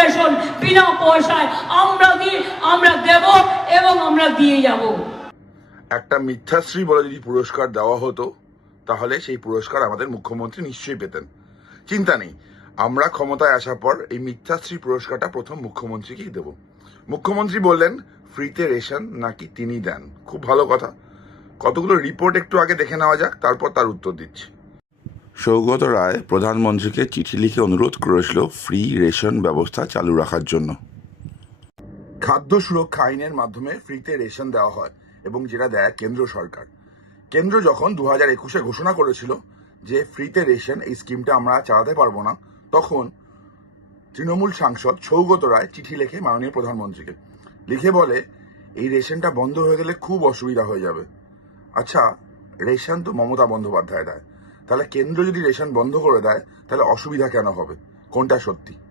Ration বিনা পয়সায় আমরা দেব এবং আমরা দিয়ে যাব। একটা মিথ্যাশ্রী বলে যদি পুরস্কার দেওয়া হতো তাহলে সেই পুরস্কার আমাদের মুখ্যমন্ত্রী নিশ্চয়ই পেতেন। চিন্তা নেই, আমরা ক্ষমতায় আসার পর এই মিথ্যাশ্রী পুরস্কারটা প্রথম মুখ্যমন্ত্রীকেই দেব। মুখ্যমন্ত্রী বললেন ফ্রিতে রেশন নাকি তিনি দেন। খুব ভালো কথা, কতগুলো রিপোর্ট একটু আগে দেখে নেওয়া যাক, তারপর তার উত্তর দিচ্ছি। সৌগত রায় প্রধানমন্ত্রীকে চিঠি লিখে অনুরোধ করেছিল ফ্রি রেশন ব্যবস্থা চালু রাখার জন্য। খাদ্য সুরক্ষা আইনের মাধ্যমে ফ্রিতে রেশন দেওয়া হয় এবং যেটা দেয় কেন্দ্র সরকার। কেন্দ্র যখন 2021-এ ঘোষণা করেছিল যে ফ্রিতে রেশন এই স্কিমটা আমরা চালাতে পারবো না, তখন তৃণমূল সাংসদ সৌগত রায় চিঠি লেখে মাননীয় প্রধানমন্ত্রীকে, লিখে বলে এই রেশনটা বন্ধ হয়ে গেলে খুব অসুবিধা হয়ে যাবে। আচ্ছা, রেশন তো মমতা বন্দ্যোপাধ্যায় দেয়, তাহলে কেন্দ্র যদি রেশন বন্ধ করে দেয় তাহলে অসুবিধা কেন হবে? কোনটা সত্যি?